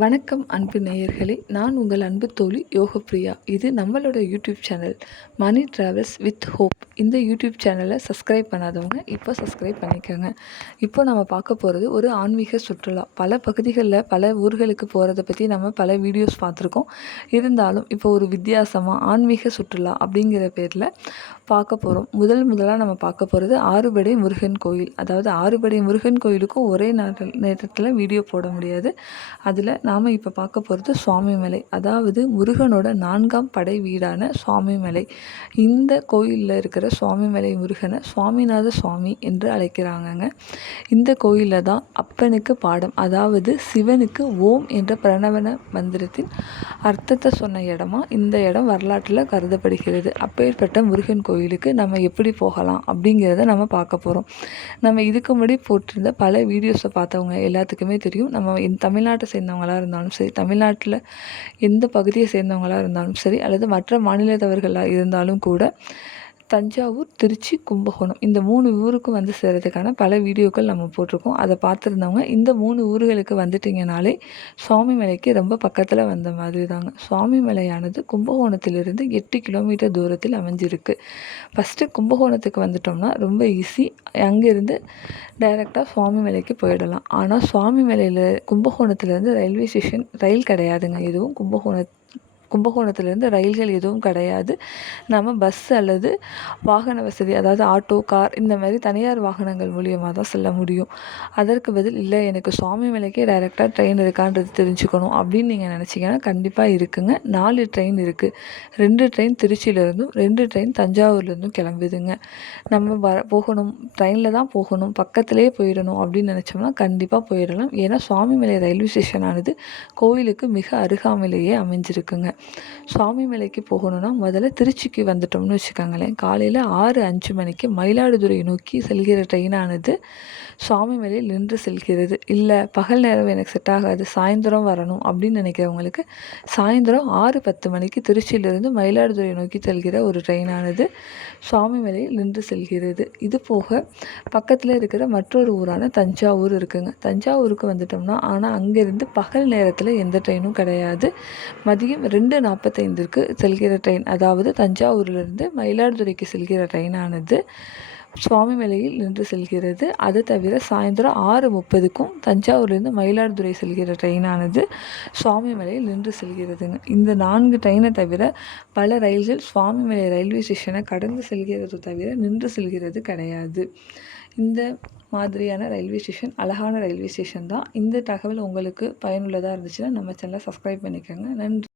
வணக்கம் அன்பு நேயர்களே! நான் உங்கள் அன்பு தோழி யோகப்பிரியா. இது நம்மளோட YouTube channel Mani travels with hope. இந்த யூடியூப் சேனலை சப்ஸ்கிரைப் பண்ணாதவங்க இப்போ சப்ஸ்கிரைப் பண்ணிக்கோங்க. இப்போ நம்ம பார்க்க போகிறது ஒரு ஆன்மீக சுற்றுலா. பல பகுதிகளில் பல ஊர்களுக்கு போகிறத பற்றி நம்ம பல வீடியோஸ் பார்த்துருக்கோம். இருந்தாலும் இப்போ ஒரு வித்தியாசமாக ஆன்மீக சுற்றுலா அப்படிங்கிற பேரில் பார்க்க போகிறோம். முதலாக நம்ம பார்க்க போகிறது ஆறுபடை முருகன் கோயில். அதாவது ஆறுபடை முருகன் கோயிலுக்கும் ஒரே நேரத்தில் வீடியோ போட முடியாது. அதில் நாம் இப்போ பார்க்க போகிறது சுவாமிமலை. அதாவது முருகனோட 4ஆம் படை வீடான சுவாமிமலை. இந்த கோயிலில் இருக்கிற சுவாமிமலை முருகனை சுவாமிநாத சுவாமி என்று அழைக்கிறாங்கங்க. இந்த கோயிலில் தான் அப்பனுக்கு பாடம், அதாவது சிவனுக்கு ஓம் என்ற பிரணவன மந்திரத்தின் அர்த்தத்தை சொன்ன இடமா இந்த இடம் வரலாற்றில் கருதப்படுகிறது. அப்பேற்பட்ட முருகன் கோயிலுக்கு நம்ம எப்படி போகலாம் அப்படிங்கிறத நம்ம பார்க்க போகிறோம். நம்ம இதுக்கு முன்னாடி போட்டிருந்த பல வீடியோஸை பார்த்தவங்க எல்லாத்துக்குமே தெரியும். நம்ம தமிழ்நாட்டை சேர்ந்தவங்களாக இருந்தாலும் சரி, தமிழ்நாட்டில் எந்த பகுதியை சேர்ந்தவங்களாக இருந்தாலும் சரி, அல்லது மற்ற மாநிலத்தவர்களாக இருந்தாலும் கூட தஞ்சாவூர், திருச்சி, கும்பகோணம் இந்த 3 ஊருக்கும் வந்து சேர்கிறதுக்கான பல வீடியோக்கள் நம்ம போட்டிருக்கோம். அதை பார்த்துருந்தவங்க இந்த 3 ஊர்களுக்கு வந்துட்டிங்கனாலே சுவாமிமலைக்கு ரொம்ப பக்கத்தில் வந்த மாதிரி தாங்க. சுவாமிமலையானது கும்பகோணத்திலிருந்து 8 கிலோமீட்டர் தூரத்தில் அமைஞ்சிருக்கு. ஃபஸ்ட்டு கும்பகோணத்துக்கு வந்துட்டோம்னா ரொம்ப ஈஸி. அங்கேருந்து டைரெக்டாக சுவாமிமலைக்கு போயிடலாம். ஆனால் சுவாமிமலையில் கும்பகோணத்துலேருந்து ரயில்வே ஸ்டேஷன் ரயில் கிடையாதுங்க. எதுவும் கும்பகோணத்துலேருந்து ரயில்கள் எதுவும் கிடையாது. நம்ம பஸ் அல்லது வாகன வசதி, அதாவது ஆட்டோ, கார் இந்த மாதிரி தனியார் வாகனங்கள் மூலியமாக தான் செல்ல முடியும். அதற்கு பதில் இல்லை எனக்கு சுவாமிமலைக்கே டைரெக்டாக ட்ரெயின் இருக்கான்றது தெரிஞ்சுக்கணும் அப்படின்னு நீங்கள் நினச்சிங்கன்னா கண்டிப்பாக இருக்குங்க. 4 ட்ரெயின் இருக்குது. 2 ட்ரெயின் திருச்சியிலேருந்தும் 2 ட்ரெயின் தஞ்சாவூர்லேருந்தும் கிளம்புதுங்க. நம்ம போகணும், ட்ரெயினில் தான் போகணும், பக்கத்துலேயே போயிடணும் அப்படின்னு நினச்சோம்னா கண்டிப்பாக போயிடலாம். ஏன்னா சுவாமிமலை ரயில்வே ஸ்டேஷனானது கோயிலுக்கு மிக அருகாமையிலேயே அமைஞ்சிருக்குங்க. சுவாமிமலைக்கு போகணுன்னா முதல்ல திருச்சிக்கு வந்துட்டோம்னு வச்சுக்கோங்களேன். காலையில் 6:05 மணிக்கு மயிலாடுதுறை நோக்கி செல்கிற ட்ரெயினானது சுவாமிமலையில் நின்று செல்கிறது. இல்லை பகல் நேரம் எனக்கு செட் ஆகாது, சாயந்தரம் வரணும் அப்படின்னு நினைக்கிறவங்களுக்கு சாயந்தரம் 6:10 மணிக்கு திருச்சியிலிருந்து மயிலாடுதுறை நோக்கி செல்கிற ஒரு ட்ரெயினானது சுவாமிமலையில் நின்று செல்கிறது. இது போக பக்கத்தில் இருக்கிற மற்றொரு ஊரான தஞ்சாவூர் இருக்குங்க. தஞ்சாவூருக்கு வந்துட்டோம்னா ஆனால் அங்கேருந்து பகல் நேரத்தில் எந்த ட்ரெயினும் கிடையாது. மதியம் 2:45க்கு செல்கிற ட்ரெயின், அதாவது தஞ்சாவூரிலிருந்து மயிலாடுதுறைக்கு செல்கிற ட்ரெயினானது சுவாமிமலையில் நின்று செல்கிறது. அது தவிர சாயந்தரம் 6:30க்கும் தஞ்சாவூர்லேருந்து மயிலாடுதுறை செல்கிற ட்ரெயினானது சுவாமிமலையில் நின்று செல்கிறதுங்க. இந்த 4 ட்ரெயினை தவிர பல ரயில்கள் சுவாமிமலை ரயில்வே ஸ்டேஷனை கடந்து செல்கிறது தவிர நின்று செல்கிறது கிடையாது. இந்த மாதிரியான ரயில்வே ஸ்டேஷன் அழகான ரயில்வே ஸ்டேஷன் தான். இந்த தகவல் உங்களுக்கு பயனுள்ளதாக இருந்துச்சுன்னா நம்ம சேனலை சப்ஸ்கிரைப் பண்ணிக்கோங்க. நன்றி.